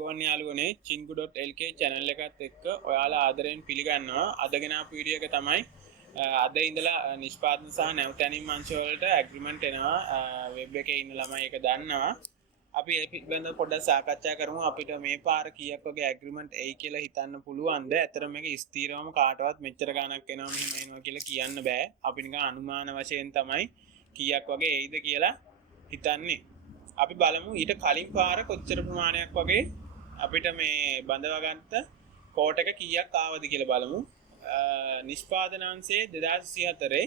අයබෝවන් යාළුවනේ chingu.lk channel එකත් එක්ක ඔයාලා ආදරයෙන් පිළිගන්නවා. අද ගෙන ආපු වීඩියෝ එක තමයි අද ඉඳලා නිෂ්පාදන සහ නැවතැනීම් අංශ වලට ඇග්‍රීමන්ට් එනවා. වෙබ් එකේ ඉන්න ළමයි ඒක දන්නවා. අපි ඒ පිළිබඳව පොඩ්ඩක් සාකච්ඡා කරමු. අපිට මේ පාර කීයක් වගේ ඇග්‍රීමන්ට් එයි කියලා හිතන්න පුළුවන්ද? ඇත්තටම මේක ස්ථිරවම කාටවත් මෙච්චර ගණක් එනවා මෙහෙම එනවා කියලා කියන්න බෑ. අපි නිකන් අනුමාන වශයෙන් තමයි කීයක් වගේ එයිද කියලා හිතන්නේ. අපි බලමු ඊට කලින් පාර කොච්චර ප්‍රමාණයක් වගේ අපිට මේ බඳවගත්ත කෝට් එක කීයක් ආවද කියලා බලමු. නිෂ්පාදනාංශයේ 2024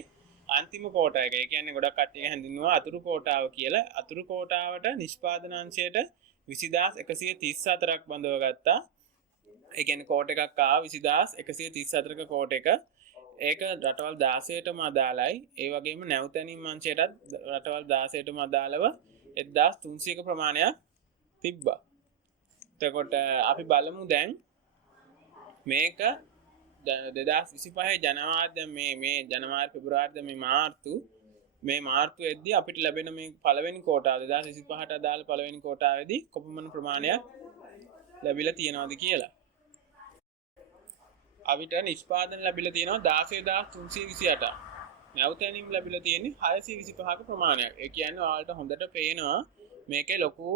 අන්තිම කෝටා එක. ඒ කියන්නේ ගොඩක් කට්ටිය හඳුන්වනවා අතුරු කෝටාව කියලා. අතුරු කෝටාවට නිෂ්පාදනාංශයට 20134ක් බඳවගත්තා. ඒ කියන්නේ කෝට් එකක් ආව 20134ක කෝට් එක. ඒක රටවල් 16ටම අදාළයි. ඒ වගේම නැවතැනීම් අංශයටත් රටවල් 16ටම අදාළව 1300ක ප්‍රමාණයක් තිබ්බා. එතකොට අපි බලමු දැන් මේක 2025 ජනවාරි මේ ජනවාරි පෙබරවාරි මේ මාර්තු එද්දී අපිට ලැබෙන මේ පළවෙනි කෝටාව 2025ට අදාළ පළවෙනි කෝටාවේදී කොපමණ ප්‍රමාණයක් ලැබිලා තියෙනවද කියලා. අපිට නිෂ්පාදන ලැබිලා තියෙනවා 16328. නැවතැනීම් ලැබිලා තියෙන්නේ 625ක ප්‍රමාණයක්. ඒ කියන්නේ ඔයාලට හොඳට පේනවා මේකේ ලොකු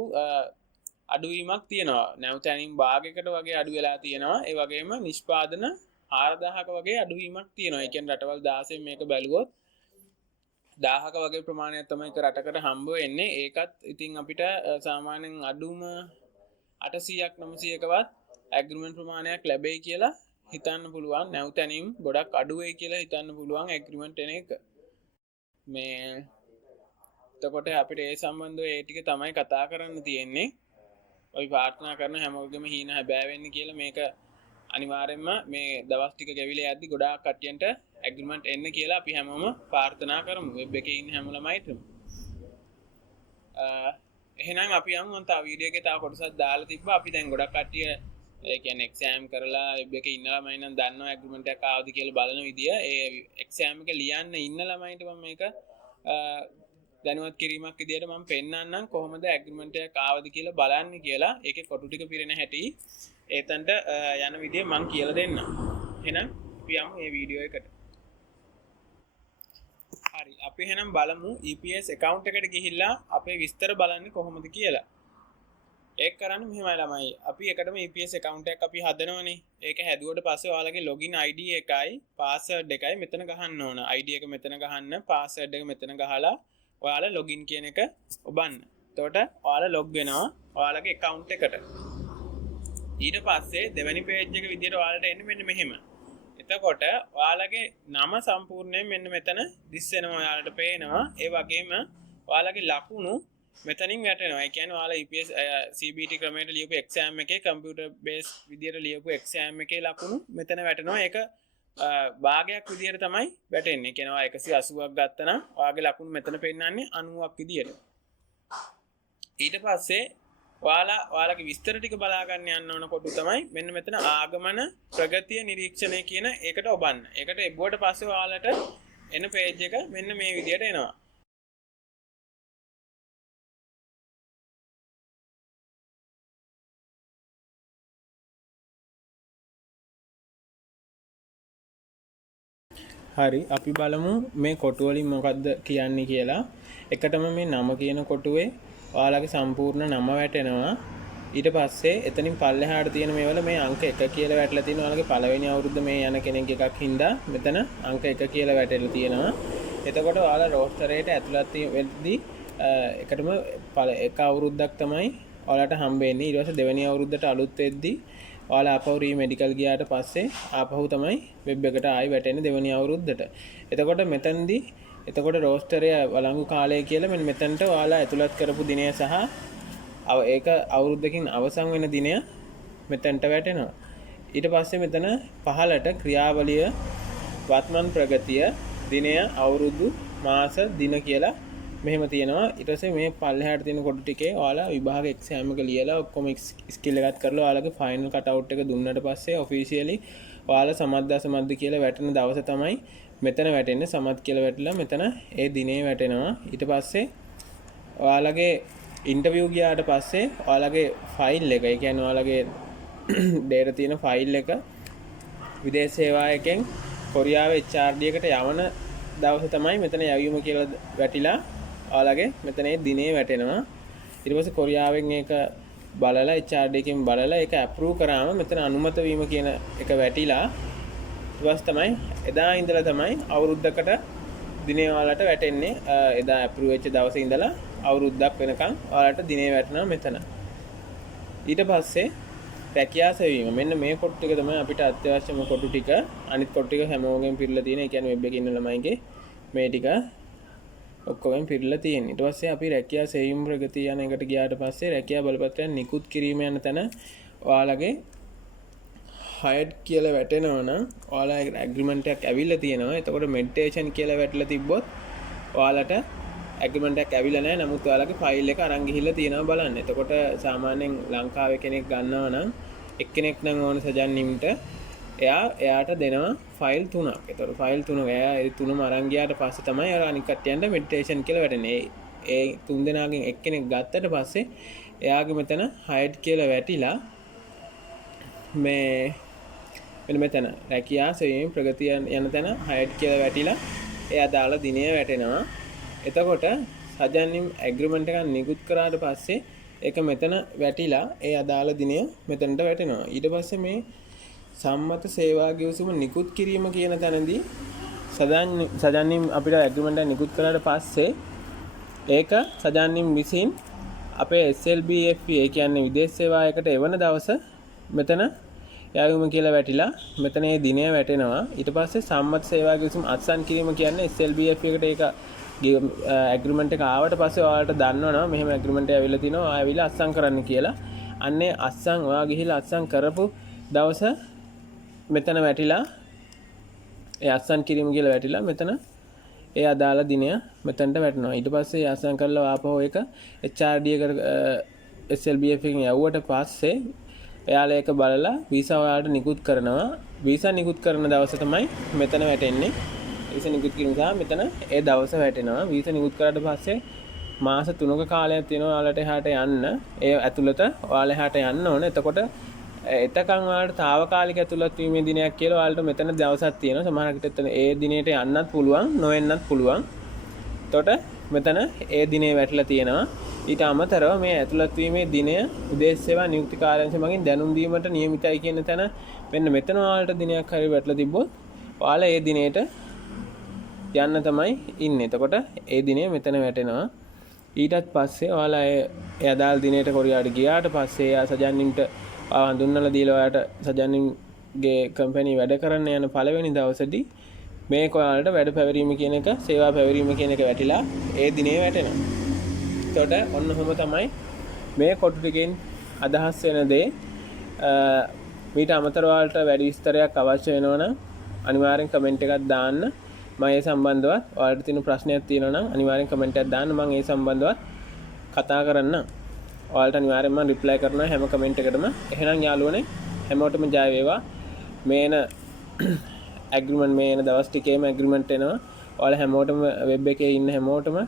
අඩුවීමක් තියෙනවා. නැවතැනීම් භාගයකට වගේ අඩු වෙලා තියෙනවා. ඒ වගේම නිෂ්පාදන 4000ක වගේ අඩුවීමක් තියෙනවා. ඒ කියන්නේ රටවල් 16 මේක බැලුවොත් 1000ක වගේ ප්‍රමාණයක් තමයි රටකට හම්බ වෙන්නේ. ඒකත් ඉතින් අපිට සාමාන්‍යයෙන් අඩුම 800ක් 900කවත් ඇග්‍රීමන්ට් ප්‍රමාණයක් ලැබෙයි කියලා හිතන්න පුළුවන්. නැවතැනීම් ගොඩක් අඩු වෙයි කියලා හිතන්න පුළුවන් ඇග්‍රීමන්ට් එන එක. මේ එතකොට අපිට ඒ සම්බන්ධව ඒ ටික තමයි කතා කරන්න තියෙන්නේ. අපි ප්‍රාර්ථනා කරන හැමෝගෙම හීන හැබෑ වෙන්න කියලා. මේක අනිවාර්යයෙන්ම මේ දවස් ටික ගෙවිලා යද්දි ගොඩාක් කට්ටියන්ට ඇග්‍රීමන්ට් එන්න කියලා අපි හැමෝම ප්‍රාර්ථනා කරමු. වෙබ් එකේ ඉන්න හැම ළමයිටම. එහෙනම් අපි යමු. මම තව වීඩියෝ එකේ තව කොටසක් දාලා තිබ්බා. අපි දැන් ගොඩක් කට්ටිය ඒ කියන්නේ එක්සෑම් කරලා වෙබ් එකේ ඉන්න ළමයි නම් දන්නවා ඇග්‍රීමන්ට් එකක් ආවද කියලා බලන විදිය. ඒ එක්සෑම් එක ලියන්න ඉන්න ළමයින්ට මම මේක දැනුවත් කිරීමක් විදියට මම පෙන්නන්නම් කොහොමද ඇග්‍රීමන්ට් එකක් ආවද කියලා බලන්නේ කියලා. ඒකේ කොටු ටික පිරෙන හැටි ඒතන්ට යන විදිය මම කියලා දෙන්නම්. එහෙනම් අපි යමු මේ වීඩියෝ එකට. හරි අපි එහෙනම් බලමු EPS account එකට ගිහිල්ලා අපේ විස්තර බලන්නේ කොහොමද කියලා. ඒක කරන්නේ මෙහෙමයි ළමයි. අපි එකටම EPS account එකක් අපි හදනවනේ. ඒක හැදුවට පස්සේ ඔයාලගේ login ID එකයි password එකයි මෙතන ගහන්න ඕන. ID එක මෙතන ගහන්න, password එක මෙතන ගහලා ඔයාලා login කියන එක ඔබන්න. එතකොට ඔයාලා log වෙනවා ඔයාලගේ account එකට. ඊට පස්සේ දෙවෙනි page එක විදියට ඔයාලට එන්නේ මෙන්න මෙහෙම. එතකොට ඔයාලගේ නම සම්පූර්ණයෙන් මෙන්න මෙතන දිස් වෙනවා ඔයාලට පේනවා. ඒ වගේම ඔයාලගේ ලකුණු මෙතනින් වැටෙනවා. ඒ කියන්නේ ඔයාලා EPS CBT ක්‍රමයට ලියපු exam එකේ computer based විදියට ලියපු exam එකේ ලකුණු මෙතන වැටෙනවා. ඒක භාගයක් විදියට තමයි වැටෙන්නේ. කියනවා 180ක් ගත්තනම් ඔයාගේ ලකුණු මෙතන පෙන්නන්නේ 90ක් විදියට. ඊට පස්සේ ඔයාලගේ විස්තර ටික බලා ගන්න යන්න ඕන කොටු තමයි මෙන්න මෙතන ආගමන ප්‍රගතිය නිරීක්ෂණය කියන එකට ඔබන්න. ඒකට එබුවට පස්සේ ඔයාලට එන page එක මෙන්න මේ විදියට එනවා. හරි අපි බලමු මේ කොටු වලින් මොකද්ද කියන්නේ කියලා. එකටම මේ නම කියන කොටුවේ ඔයාලගේ සම්පූර්ණ නම වැටෙනවා. ඊට පස්සේ එතනින් පල්ලෙහාට තියෙන මේවල මේ අංක 1 කියලා වැටලා තියෙනවා. ඔයාලගේ පළවෙනි අවුරුද්ද මේ යන කෙනෙක් එකක් හින්දා මෙතන අංක 1 කියලා වැටෙලා තියෙනවා. එතකොට ඔයාලා රෝස්ටරේට ඇතුළත් වෙද්දී එකටම එක අවුරුද්දක් තමයි ඔයාලට හම්බෙන්නේ. ඊට පස්සේ දෙවෙනි අවුරුද්දට අලුත් වෙද්දී ඔයාලා ආපහු රීමෙඩිකල් ගියාට පස්සේ ආපහු තමයි වෙබ් එකට ආයි වැටෙන්නේ දෙවෙනි අවුරුද්දට. එතකොට රෝස්ටරේ වළංගු කාලය කියලා මෙන්න මෙතනට ඔයාලා ඇතුළත් කරපු දිනය සහ ඒක අවුරුද්දකින් අවසන් වෙන දිනය මෙතනට වැටෙනවා. ඊට පස්සේ මෙතන පහළට ක්‍රියාවලිය වත්මන් ප්‍රගතිය දිනය අවුරුදු මාස දින කියලා මෙහෙම තියෙනවා. ඊට පස්සේ මේ පල්ලෙහාට තියෙන කොටු ටිකේ ඔයාලා විභාග එක්සෑම් එක ලියලා ඔක්කොම ස්කිල් එකත් කරලා ඔයාලගේ ෆයිනල් කට් අවුට් එක දුන්නට පස්සේ ඔෆිෂියලි ඔයාලා සමත් කියලා වැටෙන දවස තමයි මෙතන වැටෙන්නේ. සමත් කියලා වැටලා මෙතන ඒ දිනේ වැටෙනවා. ඊට පස්සේ ඔයාලගේ ඉන්ටර්විව් ගියාට පස්සේ ඔයාලගේ ෆයිල් එක, ඒ කියන්නේ ඔයාලගේ ඩේටා තියෙන ෆයිල් එක විදේශ සේවාවකෙන් කොරියාවේ HRD එකට යවන දවසේ තමයි මෙතන යවීම කියලා වැටිලා ඔයාලගේ මෙතන ඒ දිනේ වැටෙනවා. ඊට පස්සේ කොරියාවෙන් ඒක බලලා HRD එකෙන් බලලා ඒක අප්‍රූව් කරාම මෙතන අනුමත වීම කියන එක වැටිලා ඊට පස්සේ තමයි එදා ඉඳලා තමයි අවුරුද්දකට දිනේ ඔයාලට වැටෙන්නේ. එදා අප්‍රූව් වෙච්ච දවසේ ඉඳලා අවුරුද්දක් වෙනකන් ඔයාලට දිනේ වැටෙනවා මෙතන. ඊට පස්සේ රැකියා සෙවීම. මෙන්න මේ කොටු ටික තමයි අපිට අත්‍යවශ්‍යම කොටු ටික. අනිත් කොටු ටික හැමෝගෙම පිරලා තියෙන. ඒ කියන්නේ වෙබ් එකේ ඉන්න ළමයිගේ මේ ටික ඔක්කොම පිරලා තියෙන. ඊට පස්සේ අපි රැකියා සෙවීම ප්‍රගතිය යන එකට ගියාට පස්සේ රැකියා බලපත්‍රයන් නිකුත් කිරීම යන තැන ඔයාලගේ hired කියලා වැටෙනවා නම් ඔයාලා ඇග්‍රීමන්ට් එකක් ඇවිල්ලා තියෙනවා. එතකොට මෙඩිටේෂන් කියලා වැටලා තිබ්බොත් ඔයාලට ඇග්‍රීමන්ට් එකක් ඇවිල්ලා නැහැ. නමුත් ඔයාලගේ ෆයිල් එක අරන් ගිහිල්ලා තියෙනවා බලන්න. එතකොට සාමාන්‍යයෙන් ලංකාවේ කෙනෙක් ගන්නවා නම් එක්කෙනෙක් නම් ඕන සජන්නිම්ට එයාට දෙනවා ෆයිල් 3ක්. එතකොට ෆයිල් 3 එයා ඒ 3ම අරන් ගියාට පස්සේ තමයි අර අනිත් කට්ටියන්ට මෙඩිටේෂන් කියලා වැටෙන්නේ. ඒ 3 දෙනාගෙන් එක්කෙනෙක් ගත්තට පස්සේ එයාගේ මෙතන hired කියලා වැටිලා මේ මෙන්න මෙතන රැකියා සෙවීම ප්‍රගතිය යන තැන hired කියලා වැටිලා එයා දාලා දිනය වැටෙනවා. එතකොට සජන්නිම් ඇග්‍රීමන්ට් එකක් නිකුත් කරාට පස්සේ ඒක මෙතන වැටිලා ඒ අදාළ දිනය මෙතනට වැටෙනවා. ඊට පස්සේ මේ සම්මත සේවා ගිවිසුම නිකුත් කිරීම කියන තැනදී සජන්නිම් අපිට ඇග්‍රීමන්ට් එක නිකුත් කරාට පස්සේ ඒක සජන්නිම් විසින් අපේ SLBFE ඒ කියන්නේ විදේශ සේවාවකට එවන දවස මෙතන යවීම කියලා වැටිලා මෙතන ඒ දිනය වැටෙනවා. ඊට පස්සේ සම්මත සේවා ගිවිසුම අත්සන් කිරීම කියන්නේ SLBFE එකට ඒක ඇග්‍රීමන්ට් එක ආවට පස්සේ ඔයාලට දන්නවනවා මෙහෙම ඇග්‍රීමන්ට් එක ඇවිල්ලා තිනවා ඔයා ඇවිල්ලා අත්සන් කරන්න කියලා. අන්නේ අත්සන් ඔයා ගිහිල්ලා අත්සන් කරපු දවස මෙතන වැටිලා ඒ අත්සන් කිරීම කියලා වැටිලා මෙතන ඒ අදාළ දිනය මෙතනට වැටෙනවා. ඊට පස්සේ අත්සන් කරලා ආපහු ඒක HRD එකට SLBF එකෙන් යවුවට පස්සේ එයාලා ඒක බලලා වීසා ඔයාලට නිකුත් කරනවා. වීසා නිකුත් කරන දවස තමයි මෙතන වැටෙන්නේ. වීසා නිකුත් කිරීම සහ මෙතන ඒ දවස වැටෙනවා. වීසා නිකුත් කරාට පස්සේ මාස 3ක කාලයක් තියෙනවා ඔයාලට එහාට යන්න. ඒ ඇතුළත ඔයාලා එහාට යන්න ඕන. එතකොට එතකන් ඔයාලට తాවකාලික ඇතුළත් වීමේ දිනයක් කියලා ඔයාලට මෙතන දවසක් තියෙනවා. සමහරකට එතන ඒ දිනේට යන්නත් පුළුවන්, නොවෙන්නත් පුළුවන්. එතකොට මෙතන ඒ දිනේ වැටලා තියෙනවා. ඊට අමතරව මේ ඇතුළත් වීමේ දිනය විදේශ සේවා නියුක්ති කාර්යාංශය මගින් දැනුම් දීමට නියමිතයි කියන තැන මෙන්න මෙතන ඔයාලට දිනයක් හරි වැටලා තිබ්බොත් ඔයාලා ඒ දිනේට යන්න තමයි ඉන්නේ. එතකොට ඒ දිනේ මෙතන වැටෙනවා. ඊටත් පස්සේ ඔයාලා ඒ අදාළ දිනේට කොරියාවට ගියාට පස්සේ ආ සජන්නිම්ට හඳුන්වලා දීලා ඔයාලට සජන්නිම්ගේ කම්පැනි වැඩ කරන්න යන පළවෙනි දවසේදී මේක ඔයාලට වැඩ පැවරීම කියන එක, සේවා පැවරීම කියන එක වැටිලා ඒ දිනේ වැටෙනවා. එතකොට ඔන්න ඔහොම තමයි මේ කොටු ටිකෙන් අදහස් වෙන දේ. මීට අමතරව ඔයාලට වැඩි විස්තරයක් අවශ්‍ය වෙනවනම් අනිවාර්යෙන් කමෙන්ට් එකක් දාන්න. මම ඒ සම්බන්ධව ඔයාලට තියෙන ප්‍රශ්නයක් තියෙනවා නම් අනිවාර්යෙන් කමෙන්ට් එකක් දාන්න. මම ඒ සම්බන්ධව කතා කරන්න. ඔයාලට අනිවාර්යෙන් මම රිප්ලයි කරනවා හැම කමෙන්ට් එකකටම. එහෙනම් යාළුවනේ හැමෝටම ජය වේවා. මේන ඇග්‍රීමන්ට් මේන දවස් ටිකේම ඇග්‍රීමන්ට් එනවා. ඔයාලා හැමෝටම වෙබ් එකේ ඉන්න හැමෝටම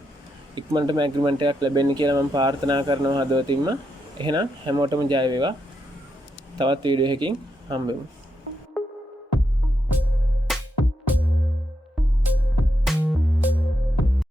ඉක්මනටම ඇග්‍රීමන්ට් එකක් ලැබෙන්න කියලා මම ප්‍රාර්ථනා කරනවා හදවතින්ම. එහෙනම් හැමෝටම ජය වේවා. තවත් වීඩියෝ එකකින් හම්බෙමු.